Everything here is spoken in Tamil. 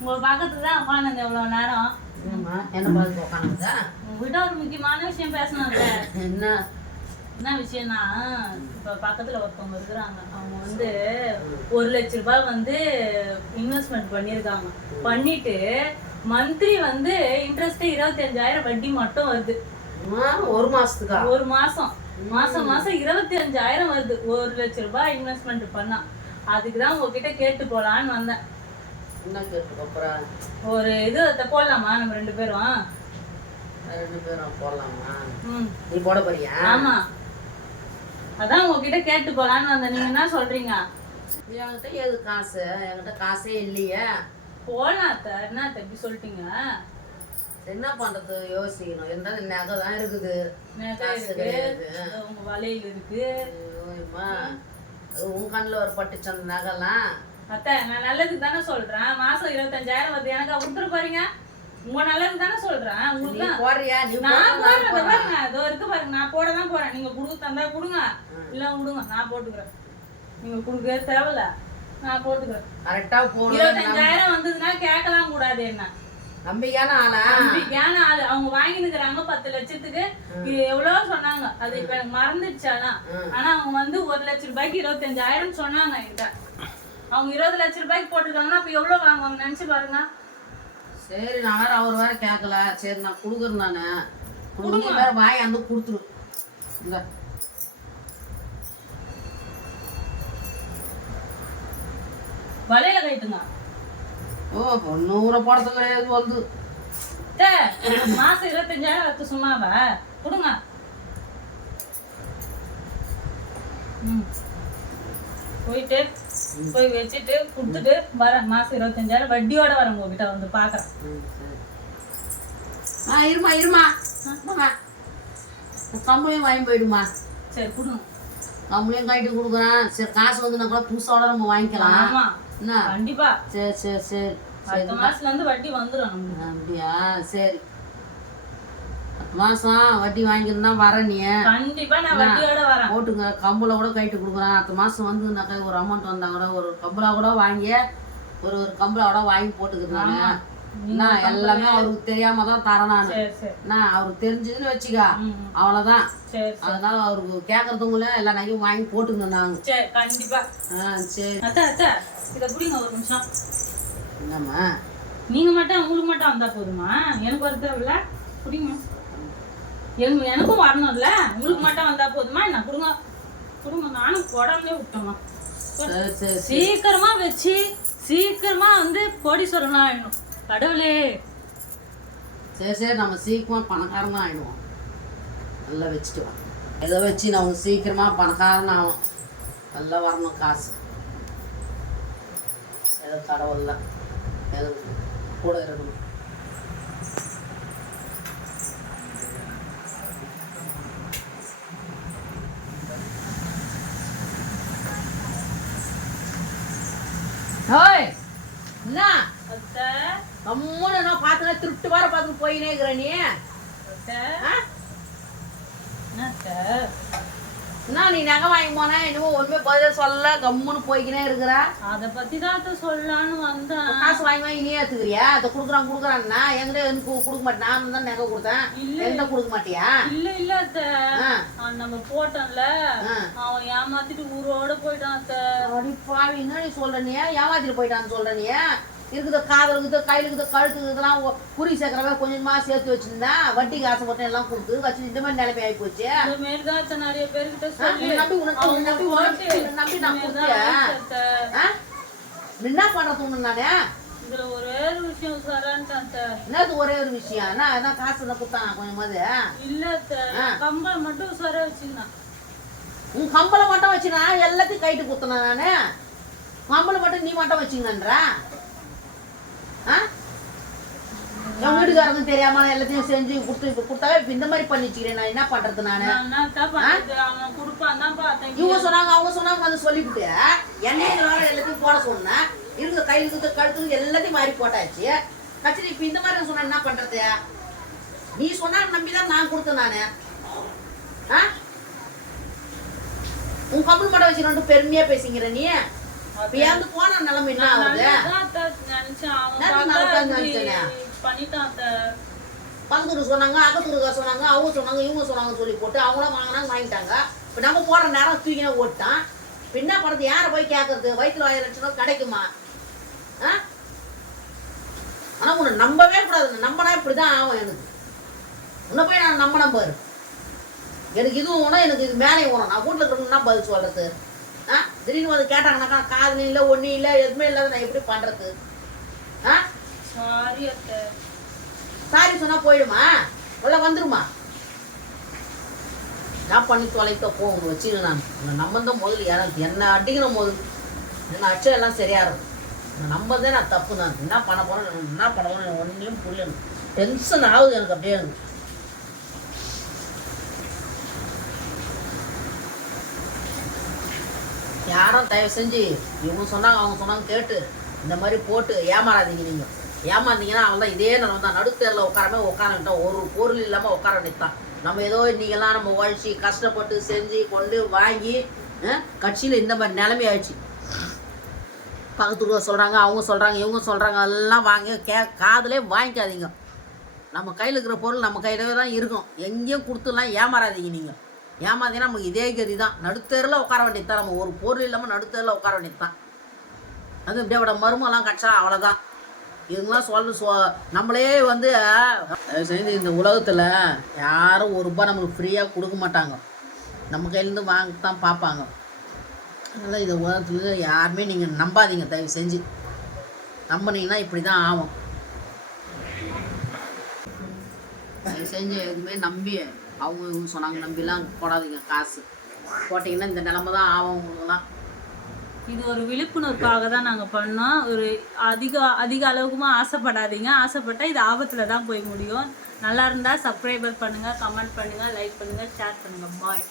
உங்களை பக்கத்துல தான் உட்காந்து எவ்வளவு நேரம். என்ன பார்த்து உட்காந்துதா? உங்ககிட்ட ஒரு முக்கியமான விஷயம் பேசணும்ல. என்ன விஷயம்னா, இப்ப பக்கத்துல ஒருத்தவங்க இருக்கிறாங்க. அவங்க வந்து 1 லட்ச ரூபாய் வந்து இன்வெஸ்ட்மெண்ட் பண்ணிருக்காங்க. பண்ணிட்டு மந்த்லி வந்து இன்ட்ரெஸ்ட் 25,000 வட்டி மட்டும் வருது. ஒரு மாசத்துக்கா? ஒரு மாசம் மாசம் 25,000 வருது. 1 லட்ச ரூபாய் இன்வெஸ்ட்மெண்ட் பண்ணா. அதுக்குதான் உங்ககிட்ட கேட்டு போலான்னு வந்தேன். என்ன கேட்டு போறேன்? ஒரு இது போடலாமா நம்ம 2 பேரும்? 2 பேரும் போடலாமா? நீ போட போறியா? ஆமா, அதான் உங்ககிட்ட கேட்டு போலான்னு வந்தேன். நீங்க என்ன சொல்றீங்க? என்கிட்ட ஏது காசு? என்கிட்ட காசே இல்லையே. போலாம் அத்தை. என்ன அத்தை இப்படி சொல்லிட்டீங்க? என்ன பண்றது யோசிக்கணும். இருந்தாலும் நகை தான் இருக்குது. நகை இருக்கு, உங்க வளையல் இருக்கு. உன் கண்ணில் ஒரு பட்டுச்சு அந்த நகைலாம். அத்தை நான் நல்லதுக்கு தானே சொல்றேன். மாசம் 25,000 வருது. எனக்கு கொடுத்துட்டு போறீங்க? உங்க நல்லதுக்கு தானே சொல்றேன். உங்களுக்கு போறியா? நான் போடுறேன் பாருங்க. அதோ இருக்கு பாருங்க. நான் போட தான் போறேன். நீங்க கொடுக்க தந்தா கொடுங்க, இல்ல விடுங்க. நான் போட்டுக்கிறேன். நீங்க கொடுக்கவே தேவையில்ல, நான் போட்டுக்கிறேன். கரெக்டா போடு. 25,000 வந்ததுன்னா கேட்கலாம் கூடாது. என்ன நம்பிக்கையான ஆளா? நம்பிக்கையான ஆளு. அவங்க வாங்கி நிக்கிறாங்க 10 லட்சத்துக்கு. எவ்வளவு சொன்னாங்க, அது இப்ப எனக்கு மறந்துடுச்சாதான். ஆனா அவங்க வந்து 1 லட்ச ரூபாய்க்கு 25,000 சொன்னாங்க என்கிட்ட. அவங்க 20 லட்ச ரூபாய்க்கு போட்டுருக்காங்கன்னா அப்ப எவ்வளவு வாங்குவாங்க நினைச்சு பாருங்க. சரி, நான் வேற அவர் வேற கேட்கல. சரி நான் கொடுக்குறேன். நானு கொடுங்க. வேற வாய் அந்த கொடுத்துரு. இந்த வலையில கைட்டுங்க. ஓ 100 போடத்துக்கு கிடையாது வந்து. மாசம் 25,000 வச்சு சும்மாவா? கொடுங்க. போயிட்டு போய் வச்சுட்டு கொடுத்துட்டு வரேன். மாசம் 25,000 வட்டியோட வரேன் உங்ககிட்ட வந்து பாக்குறேன். இருமா இருமா, கம்பளையும் வாங்கி போயிடுமா. சரி கொடுங்க. கம்பளையும் கைட்டு கொடுக்குறேன். சரி காசு வந்து நான் கூட புதுசோட நம்ம வாங்கிக்கலாம். ஆமா என்ன? கண்டிப்பா. சரி சரி சரி. அடுத்த மாசத்துல இருந்து வட்டி வந்துடும். அப்படியா? சரி, மாசம் வட்டி வாங்கிருந்தா வர. நீ கண்டிப்பா நான் வட்டியோட வரேன். போட்டுங்க. கம்பளை கூட கைட்டு கொடுக்குறேன். அடுத்த மாசம் வந்து ஒரு அமௌண்ட் வந்தா கூட ஒரு கம்பளா கூட வாங்கி ஒரு கம்பளா கூட வாங்கி போட்டுக்கிறாங்க. எல்லாமே அவருக்கு தெரியாம தான் தரேன் நானு. அவருக்கு தெரிஞ்சதுன்னு வச்சுக்கா, அவ்வளவுதான். அதனால அவருக்கு கேக்குறதுக்குள்ள எல்லா நகையும் வாங்கி போட்டுக்கணும் நாங்க. கண்டிப்பா. சரி அத்தை அத்தை இத புடிங்க ஒரு நிமிஷம். என்னம்மா? நீங்க மட்டும் உங்களுக்கு மட்டும் வந்தா போதுமா? எனக்கு வர தேவையில்ல. புடிங்க. எனக்கும் வரணும்ல. உங்களுக்கு மட்டும் வந்தா போதுமா என்ன? கொடுங்க கொடுங்க. நானும் உடம்பே விட்டோமா. சீக்கிரமா வச்சு சீக்கிரமா வந்து கோடீஸ்வரனா ஆயிடணும் கடவுளே. சரி சரி, நம்ம சீக்கிரமா பணக்காரனா ஆயிடுவோம். நல்லா வச்சுட்டு வா. இதை வச்சு நம்ம சீக்கிரமா பணக்காரன் ஆகும். நல்லா வரணும் காசு. ஏதோ கடவுள் தான் ஏதோ கூட இருக்கணும். என்ன கம்முன்னு நான் பார்த்து திருட்டு வர பார்த்து போயினே இருக்கிற நீ. என்ன நீ நகை வாங்கி போன இன்னும் ஒண்ணுமே பதில் சொல்ல கம்முன்னு போய்க்கினே இருக்கிற. அத பத்தி தான் சொல்லலான்னு வந்தேன். காசு வாங்கி நீ ஏத்துக்கிறியா? அதை குடுக்குறான்னா எங்கிட்ட எனக்கு கொடுக்க மாட்டேன். நான் தான் நகை கொடுத்தேன். எங்கிட்ட கொடுக்க மாட்டியா? இல்ல இல்ல அத்தை, நம்ம போட்டோம்ல அவன் ஏமாத்திட்டு ஊரோட போயிட்டான் அத்தை. அப்படி பாவி, என்ன நீ சொல்ற? நீ ஏமாத்திட்டு போயிட்டான்னு சொல்ற? நீ இருக்குது காதல் இருக்குது, கையில இருக்குது, கழுத்து இதெல்லாம் குறி சேர்க்கறவ கொஞ்சமா சேர்த்து வச்சிருந்தா வட்டி காசு மட்டும் எல்லாம் கொடுத்து வச்சு இந்த மாதிரி நிலைமை ஆகி போச்சு. இந்த மாதிரி தான் நிறைய பேர்கிட்ட சொல்லி நம்பி நான் கொடுத்தேன். என்ன பண்றது நானே? இதுல ஒரே ஒரு விஷயம் சொல்றேன். என்னது ஒரே ஒரு விஷயம்? என்ன காசு தான் கொடுத்தானா கொஞ்சமாவது? இல்ல கம்பளம் மட்டும் சொர வச்சுக்கினான். உன் கம்பளம் மட்டும் வச்சுனா எல்லாத்தையும் கைட்டு குத்துனா? நானு கம்பளம் மட்டும் நீ மட்டும் வச்சுக்கணுன்ற என் வீட்டுக்காரங்க தெரியாம எல்லாத்தையும் செஞ்சு கொடுத்தா இப்ப இந்த மாதிரி பண்ணி வச்சுக்கிறேன். நான் என்ன பண்றது? நானு இவங்க சொன்னாங்க அவங்க சொன்னாங்க வந்து சொல்லிவிட்டு என்னையும் எல்லாத்தையும் போட சொன்னேன். இருக்குது கையில் இருக்குது கழுத்து எல்லாத்தையும் மாறி போட்டாச்சு. கட்சி இப்ப இந்த மாதிரி சொன்னா என்ன பண்றது? நீ சொன்னா நம்பிதான் நான் கொடுத்தேன். நானு உன் கம்பளம் மட்டும் வச்சுக்கிட்டு பெருமையா பேசிக்கிற நீ. இப்போ ஏந்து போன நிலைமை என்ன ஆகுது? நினைச்சேன் அவன் நான் பார்த்தா நல்லா இப்படி நினைச்சேனே. பண்ணிட்டான் அத்தை. பக்கத்துக்கு சொன்னாங்க, அக்கத்துக்கு சொன்னாங்க, அவங்க சொன்னாங்க, இவங்க சொன்னாங்க சொல்லி போட்டு அவங்களாம் வாங்கினாங்க, வாங்கிட்டாங்க. இப்போ நம்ம போடுற நேரம் தூக்கினா ஓட்டான். இப்போ என்ன பண்ணுறது? யாரை போய் கேட்கறது? வயிற்றுல 1000 லட்சம் கிடைக்குமா? ஆ? ஆனால் உன்னை நம்பவே கூடாது. நம்பினா இப்படி தான் ஆகும். எனக்கு உன்னை போய் நான் நம்பினேன் பாரு. எனக்கு இதுவும் வேணும், எனக்கு இது மேலேயும் வேணும். நான் வீட்டில் இருக்கணும்னா பதில் சொல்கிறது. ஆ? திடீர்னு வந்து கேட்டாங்கன்னாக்கா காதல் இல்லை, ஒன்றும் இல்லை, எதுவுமே இல்லாத நான் எப்படி பண்ணுறது? ஆ? சாரி அத்தை. சாரி சொன்னால் போயிடுமா? உள்ள வந்துருமா? நான் பண்ணி தொலைக்க போகணும் வச்சுன்னு நான் நம்ம தான் முதல்ல எனக்கு என்ன அடிக்கணும். முதல் என்ன அச்சம் எல்லாம் சரியா இருக்கும். நம்பதே நான் தப்பு. நான் என்ன பண்ண போறேன் ஒன்றையும் புரியல. டென்ஷன் ஆகுது எனக்கு. அப்படியே எனக்கு யாரும் தயவு செஞ்சு இவங்க சொன்னாங்க அவங்க சொன்னாங்க கேட்டு இந்த மாதிரி போட்டு ஏமாறாதீங்க. நீங்கள் ஏமாந்தீங்கன்னா அவள்தான் இதே நிலமை தான். நடுத்தேரில் உட்காரவிட்டோம். ஒரு பொருள் இல்லாமல் உட்கார வேண்டியதுதான். நம்ம ஏதோ இன்றைக்கெல்லாம் நம்ம உழைச்சி கஷ்டப்பட்டு செஞ்சு கொண்டு வாங்கி கட்சியில் இந்த மாதிரி நிலைமை ஆயிடுச்சு. பக்கத்துக்கு சொல்கிறாங்க, அவங்க சொல்கிறாங்க, இவங்க சொல்கிறாங்க, எல்லாம் வாங்கி காதலே வாங்கிக்காதீங்க. நம்ம கையில் இருக்கிற பொருள் நம்ம கையிலவே தான் இருக்கும். எங்கேயும் கொடுத்துலாம் ஏமாறாதீங்க. நீங்கள் ஏமாந்தீங்கன்னா நமக்கு இதே கதி தான். நடுத்தேரில் உட்கார வேண்டியது தான். நம்ம ஒரு பொருள் இல்லாமல் நடுத்தேரில் உட்கார வேண்டியது தான். அது இப்படியோட மருமெல்லாம் கட்சா அவ்வளோதான். இதுங்களாம் நம்மளே வந்து சேர்ந்து இந்த உலகத்தில் யாரும் ₹1 நம்மளுக்கு ஃப்ரீயாக கொடுக்க மாட்டாங்க. நம்ம கையிலேருந்து வாங்கத்தான் பார்ப்பாங்க. அதனால் இந்த உலகத்தில் யாருமே நீங்கள் நம்பாதீங்க. தயவு செஞ்சு நம்பினீங்கன்னா இப்படி தான் ஆகும். தயவு செஞ்சு எதுவுமே நம்பி அவங்க இவங்க சொன்னாங்க நம்பிலாம் போடாதீங்க. காசு போட்டிங்கன்னா இந்த நிலமை தான் ஆகும் உங்களுக்குலாம். இது ஒரு விழிப்புணர்வுக்காக தான் நாங்கள் பண்ணோம். ஒரு அதிக அளவுக்குமா ஆசைப்படாதீங்க. ஆசைப்பட்டால் இது ஆபத்தில் தான் போய் முடியும். நல்லா இருந்தால் சப்ஸ்கிரைபர் பண்ணுங்கள், கமெண்ட் பண்ணுங்கள், லைக் பண்ணுங்கள், ஷேர் பண்ணுங்கள். பாய்.